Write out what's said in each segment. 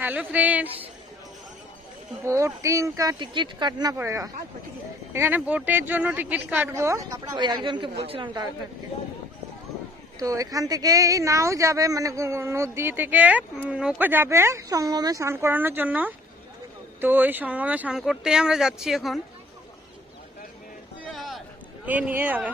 Hello friends, boating का ticket काटना पड़ेगा। এখানে বোটের জন্য টিকিট কাটবো, ওই একজনকে বলছিলাম ডাক্তারকে। তো এখান থেকে নাও যাবে, মানে নদী থেকে নৌকা যাবে সঙ্গমে স্নান করানোর জন্য। তো ওই সঙ্গমে স্নান করতেই আমরা যাচ্ছি এখন। এ নিয়ে যাবে।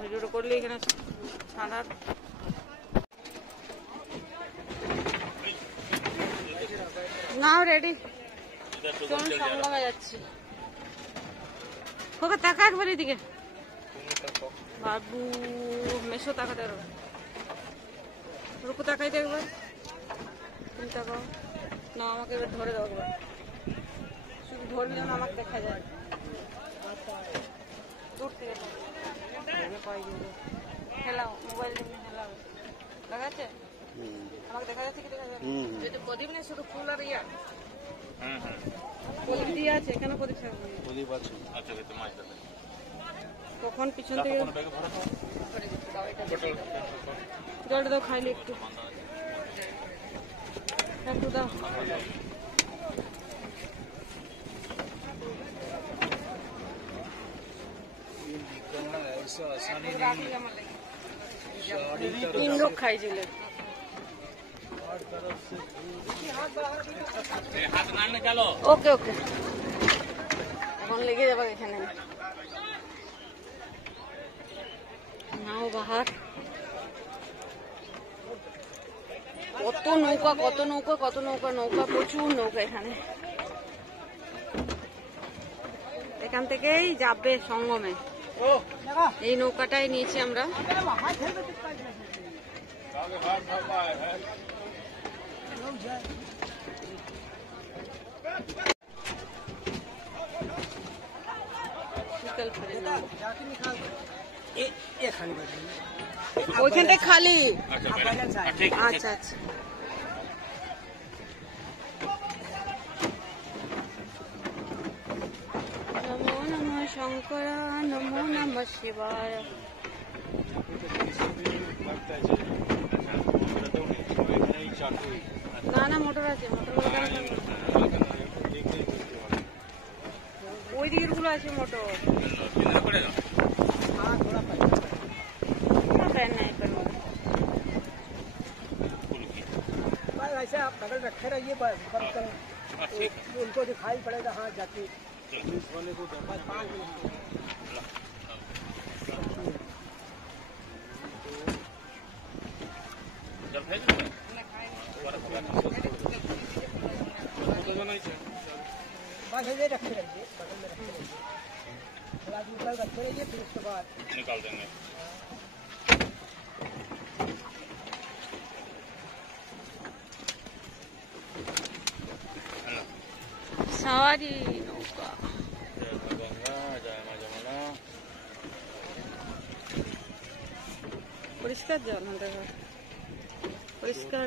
ভিডিওটা করলে এখানে ছাড়ার নাও রেডি, চলুন সঙ্গমে যাচ্ছি। ওকে তাকা একবার এদিকে, বাবু মেশো তাকাতে পারবে, রূপু তাকাইতে একবার, তুমি তাকাও না, আমাকে এবার ধরে দাও একবার, শুধু ধরলে যেন আমাকে দেখা যায় দূর থেকে। খেলাও মোবাইল দিয়ে খেলাও, দেখা যাচ্ছে? আমাকে দেখা যাচ্ছে কি দেখা যাচ্ছে? যদি প্রদীপ নেই, শুধু ফুল আর ইয়া প্রদীপ দিয়ে আছে, কেন প্রদীপ থাকবে? প্রদীপ আছে। তখন পিছন থেকে জলটা দাও, খাইলে একটু একটু দাও। तीन लोग खाई जिले ओके ओके এখন লেগে যাবে এখানে। নাও বাহার, কত নৌকা কত নৌকা কত নৌকা, নৌকা প্রচুর নৌকা এখানে। এখান থেকেই যাবে সঙ্গমে, এই নৌকাটাই নিয়েছি আমরা। ওইখানটায় খালি, আচ্ছা আচ্ছা। নমো নমঃ শঙ্কর, নমো নমঃ শিবায়। না না মোটর আছে, মোটর ওই দিকের গুলো আছে মোটর। ऐसे आप बगल रखे रहिए, उनको दिखाई पड़ेगा। हाँ जाके बस ये रखे रहिए, बगल में रखे रहिए, थोड़ा दूर तक रखे रहिए, फिर उसके बाद निकाल देंगे। सवारी नौका পরিষ্কার জল, পরিষ্কার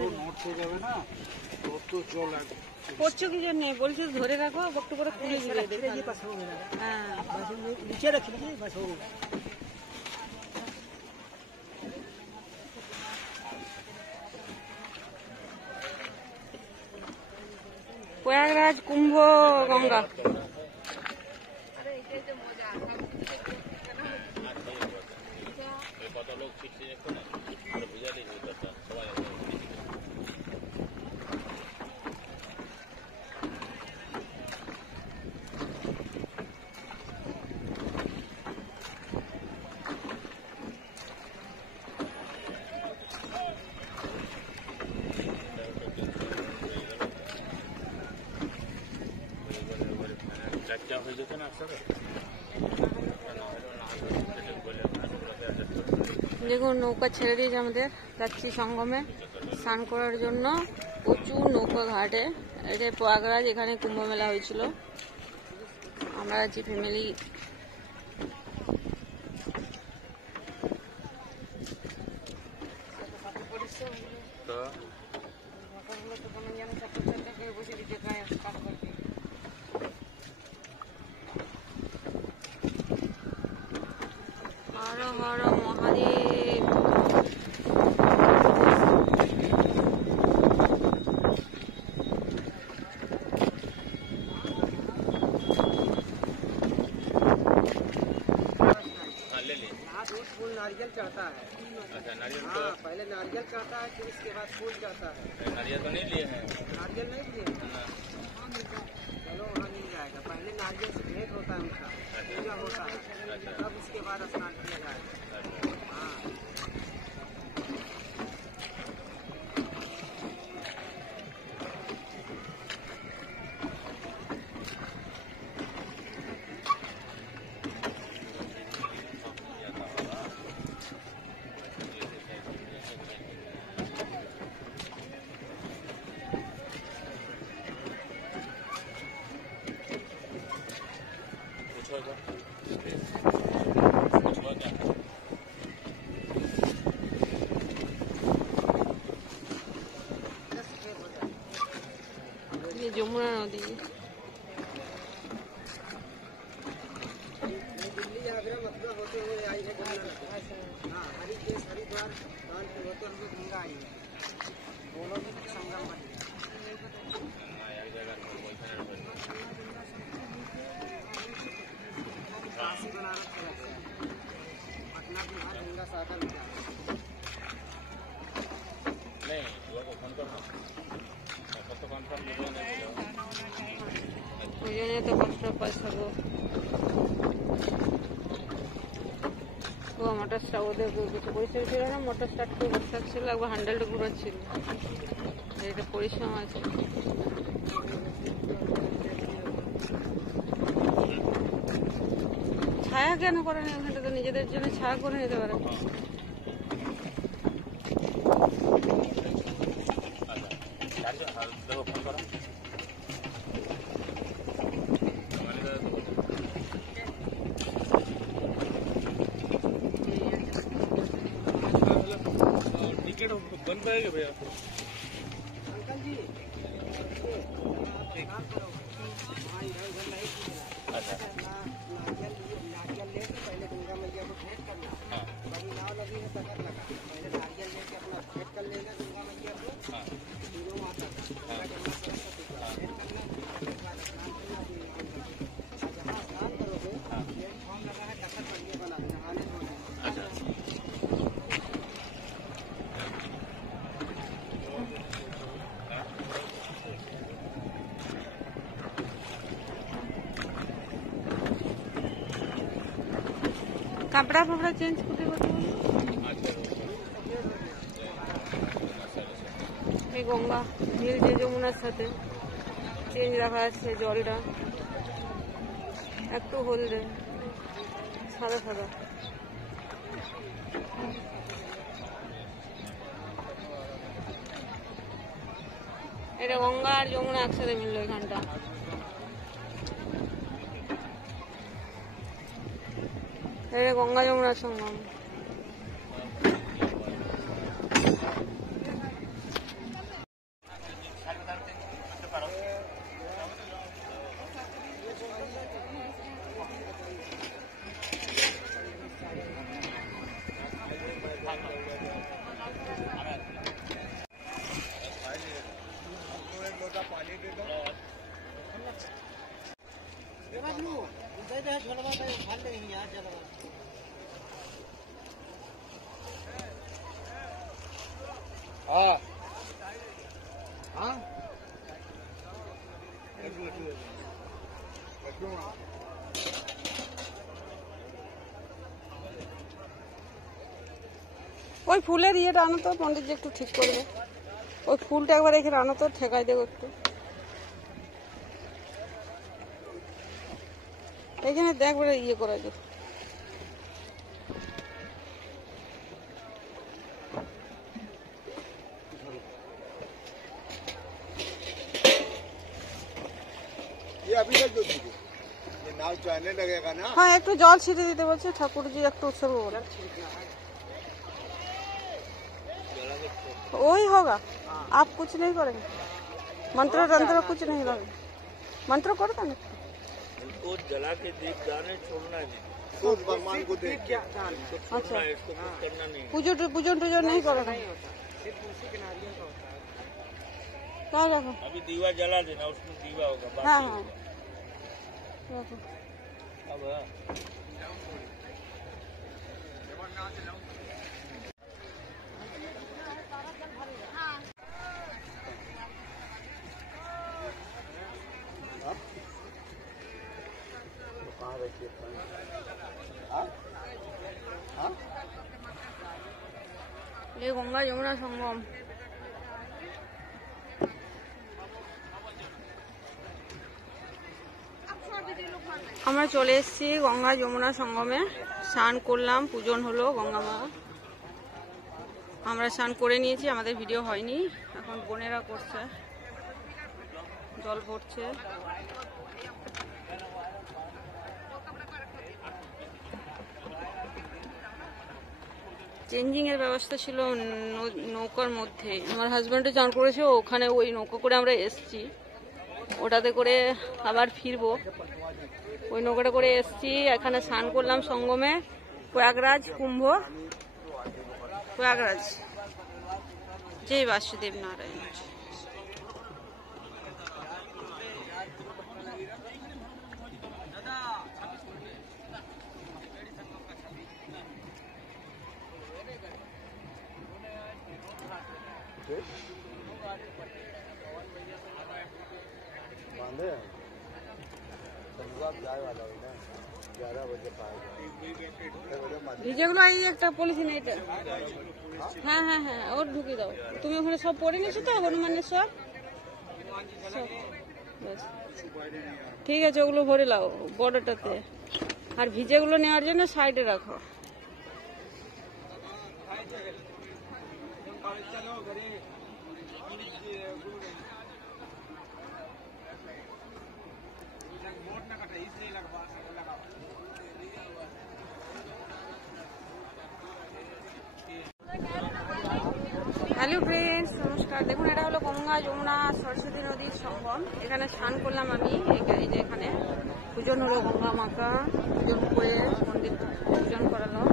পড়ছো কি জন্য বলছি, ধরে রাখো একটু করে খুলে দিবে। হ্যাঁ নিচে রাখি বাস हो। প্রয়াগরাজ কুম্ভ গঙ্গা। দেখুন নৌকা ছেড়ে দিয়েছে আমাদের, যাচ্ছি সঙ্গমে স্নান করার জন্য। প্রচুর নৌকা ঘাটে, এটা প্রয়াগরাজ, এখানে কুম্ভ মেলা হয়েছিল। আমরা আছি ফ্যামিলি। হর হর মহাদেব। फूल नारियल चढ़ता है। अच्छा, नारियल हाँ, पहले नारियल चढ़ता है, फिर इसके बाद फूल चढ़ता है। नारियल तो नहीं लिए हैं? नारियल नहीं लिए। चलो वहाँ मिल जाएगा। पहले नारियल से भेंट होता है, उनका पूजा होता है, तब उसके बाद स्नान किया जाएगा। हाँ, ये যমুনা নদী। दिल्ली आगरा मथुरा होते हुए आई है गंगा। हाँ, हरिकेश हरिद्वार कानपुर होते हुए गंगा आई है। दोनों की संगम बनी है। काशी बनारस तरफ से पटना बिहार गंगा सागर में नहीं वो तो कन्फर्म ওই জন্য তো কষ্ট পয়সা গো। ও মোটরটা ওদের কিছু পরিশ্রম ছিল না, মোটর স্টার্ট করে বসে ছিল, একবার হ্যান্ডেলটা ঘুরাচ্ছিল। এটা পরিশ্রম আছে। ছায়া কেন করে না ওখানটা? তো নিজেদের জন্য ছায়া করে নিতে পারে। टिकट बन पाएगा भैया? अंकल जी नारियल लेके पहले गंगा मैया को भेंट करना। बड़ी नाव लगी है, तकर लगा, पहले नारियल लेके अपना भेंट कर लेना गंगा मैया को। तीनों माता जहाँ स्नान करोगे प्लेटफॉर्म लगा है, तखत बढ़िया बना नहाने धोने। কাপড়া ফাপড়া চেঞ্জ করতে করতে এই গঙ্গা মিলছে যমুনার সাথে, চেঞ্জ রাখা আছে জলটা, একটু হলদে সাদা সাদা। এটা গঙ্গা আর যমুনা একসাথে মিললো এখানটা। এটা গঙ্গা যমুনার সঙ্গম। हाँ हाँ ওই ফুলের ইয়েটা আনো তো, পণ্ডিতজি একটু ঠিক করবে। ওই ফুলটা একবার এখানে আনো তো, ঠেকাই দেবো একটু। এখানে দেখবে ইয়ে করা যায়। हाँ एक तो जल छिटे दीते बोलছে ठाकुर जी एक तो उत्सर्ग बोला वही होगा। आप कुछ नहीं करेंगे, मंत्र तंत्र कुछ नहीं करेंगे। मंत्र करता ना उनको जला के दीप दाने छोड़ना है। तो उस भगवान को देख के अच्छा, पूजो टूजो नहीं करो? नहीं होता, सिर्फ उसी के नारियल का होता है। क्या रखो? अभी दीवा जला देना, उसमें दीवा होगा। हाँ हाँ रखो। अब ये गंगा यमुना संगम। আমরা চলে এসেছি গঙ্গা যমুনা সঙ্গমে, স্নান করলাম, পূজন হলো গঙ্গা মা। আমরা স্নান করে নিয়েছি, আমাদের ভিডিও হয়নি। এখন বোনেরা করছে, জল পড়ছে। চেঞ্জিং এর ব্যবস্থা ছিল নৌকার মধ্যে। আমার হাজব্যান্ডও চান করেছে ওখানে, ওই নৌকা করে আমরা এসেছি। ওটাতে করে আবার ফিরবো, ওই নৌকাটা করে এসেছি। এখানে স্নান করলাম সঙ্গমে, প্রয়াগরাজ কুম্ভ, প্রয়াগরাজ। জয় বাসুদেব নারায়ণ। बांधे जाए वाला हो ना, 11 बजे पाएगा। ভিজেগুলো এই একটা পলিথিন, এটা হ্যাঁ হ্যাঁ হ্যাঁ ওর ঢুকিয়ে দাও। তুমি ওখানে সব পরে নিয়েছো তো হনুমানের সব? ব্যাস। ঠিক আছে, ওগুলো ভরে নাও বড়টাতে, আর ভিজেগুলো নেওয়ার জন্য সাইডে রাখো। হ্যালো ফ্রেন্ডস, নমস্কার। দেখুন, এটা হলো গঙ্গা যমুনা সরস্বতী নদীর সঙ্গম। এখানে স্নান করলাম আমি। এই যে এখানে পূজন হলো গঙ্গা মাতা, পূজন করে মন্দির পূজন করালো,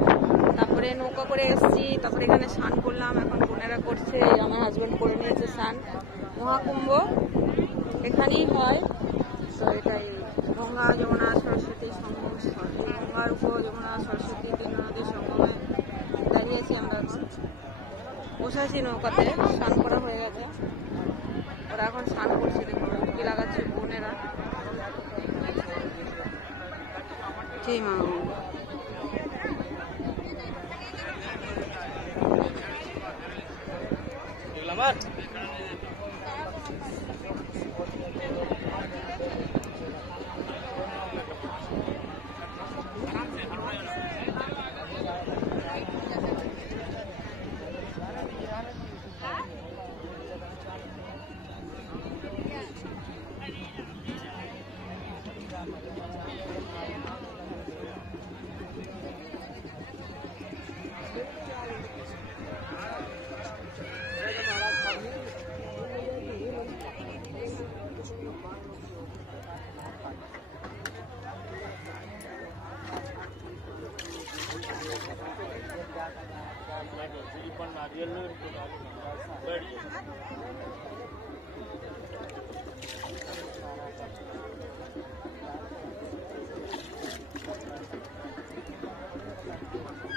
তারপরে নৌকা করে এসেছি, তারপরে এখানে স্নান করলাম। এখন বোনেরা করছে, আমার হাজব্যান্ড করে নিয়েছে স্নান। মহাকুম্ভ এখানেই হয়। তো এটাই গঙ্গা যমুনা সরস্বতী সঙ্গম, গঙ্গার উপর যমুনা সরস্বতী তিন নদীর সঙ্গমে দাঁড়িয়েছি আমরা। এখন বসেছি নৌকাতে, স্নান করা হয়ে গেছে, ওরা এখন স্নান করছে। দেখুন ডুবকি লাগাচ্ছে বোনেরা। জয় মা গঙ্গা।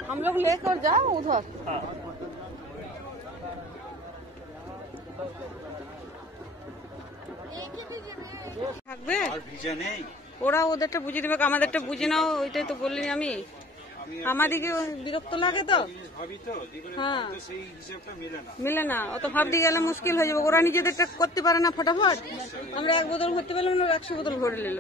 हम लोग लेकर जाओ उधर। থাকবে আর ভিজা নেই, ওরা ওদেরটা বুঝে নেবে, আমাদেরটা বুঝে নাও। ওইটাই তো বললি আমি, আমাদিকে বিরক্ত লাগে তো। হ্যাঁ সেই হিসাবটা মিলে না, অত ভাবতে গেলে মুশকিল হয়ে যাবে। ওরা নিজেদেরটা করতে পারে না ফটাফট, আমরা এক বোতল ভরতে পারলাম না, 100 বোতল ভরে নিল।